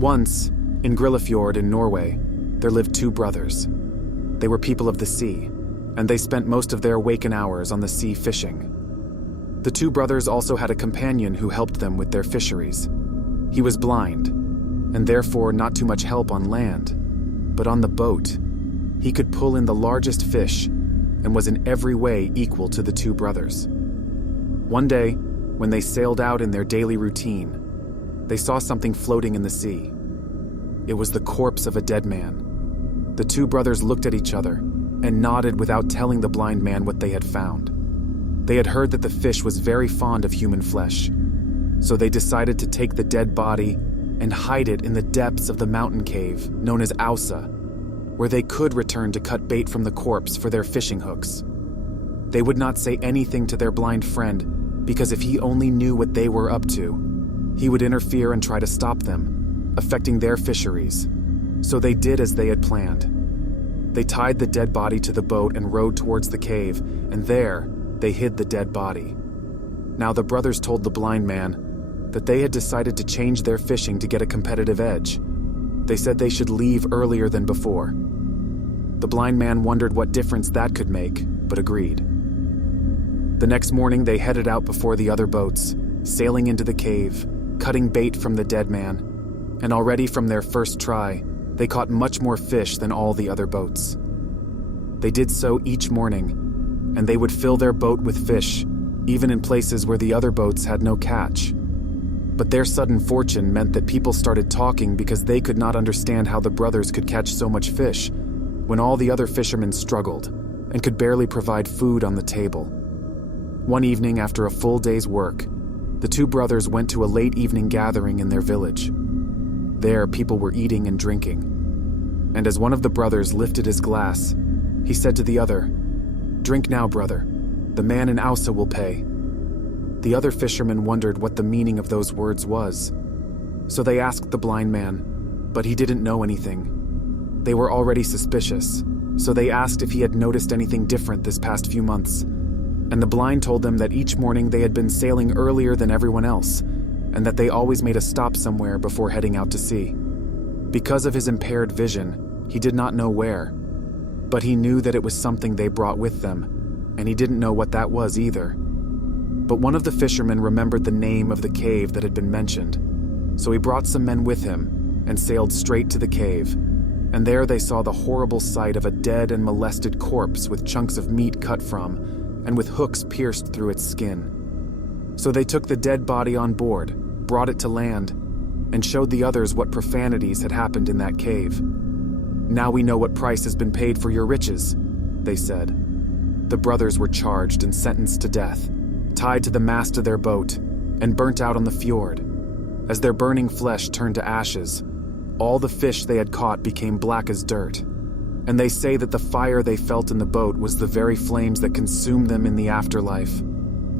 Once, in Grillafjord in Norway, there lived two brothers. They were people of the sea, and they spent most of their waking hours on the sea fishing. The two brothers also had a companion who helped them with their fisheries. He was blind, and therefore not too much help on land, but on the boat, he could pull in the largest fish and was in every way equal to the two brothers. One day, when they sailed out in their daily routine, they saw something floating in the sea. It was the corpse of a dead man. The two brothers looked at each other and nodded without telling the blind man what they had found. They had heard that the fish was very fond of human flesh, so they decided to take the dead body and hide it in the depths of the mountain cave known as Ausa, where they could return to cut bait from the corpse for their fishing hooks. They would not say anything to their blind friend, because if he only knew what they were up to, he would interfere and try to stop them, affecting their fisheries. So they did as they had planned. They tied the dead body to the boat and rowed towards the cave, and there they hid the dead body. Now the brothers told the blind man that they had decided to change their fishing to get a competitive edge. They said they should leave earlier than before. The blind man wondered what difference that could make, but agreed. The next morning they headed out before the other boats, sailing into the cave, cutting bait from the dead man, and already from their first try, they caught much more fish than all the other boats. They did so each morning, and they would fill their boat with fish, even in places where the other boats had no catch. But their sudden fortune meant that people started talking because they could not understand how the brothers could catch so much fish when all the other fishermen struggled and could barely provide food on the table. One evening after a full day's work, the two brothers went to a late evening gathering in their village. There, people were eating and drinking. And as one of the brothers lifted his glass, he said to the other, "Drink now, brother. The man in Ausa will pay." The other fishermen wondered what the meaning of those words was. So they asked the blind man, but he didn't know anything. They were already suspicious, so they asked if he had noticed anything different this past few months. And the blind told them that each morning they had been sailing earlier than everyone else, and that they always made a stop somewhere before heading out to sea. Because of his impaired vision, he did not know where, but he knew that it was something they brought with them, and he didn't know what that was either. But one of the fishermen remembered the name of the cave that had been mentioned, so he brought some men with him and sailed straight to the cave, and there they saw the horrible sight of a dead and molested corpse with chunks of meat cut from, and with hooks pierced through its skin. So they took the dead body on board, brought it to land, and showed the others what profanities had happened in that cave. "Now we know what price has been paid for your riches," they said. The brothers were charged and sentenced to death, tied to the mast of their boat, and burnt out on the fjord. As their burning flesh turned to ashes, all the fish they had caught became black as dirt. And they say that the fire they felt in the boat was the very flames that consumed them in the afterlife,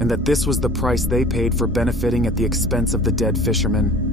and that this was the price they paid for benefiting at the expense of the dead fishermen.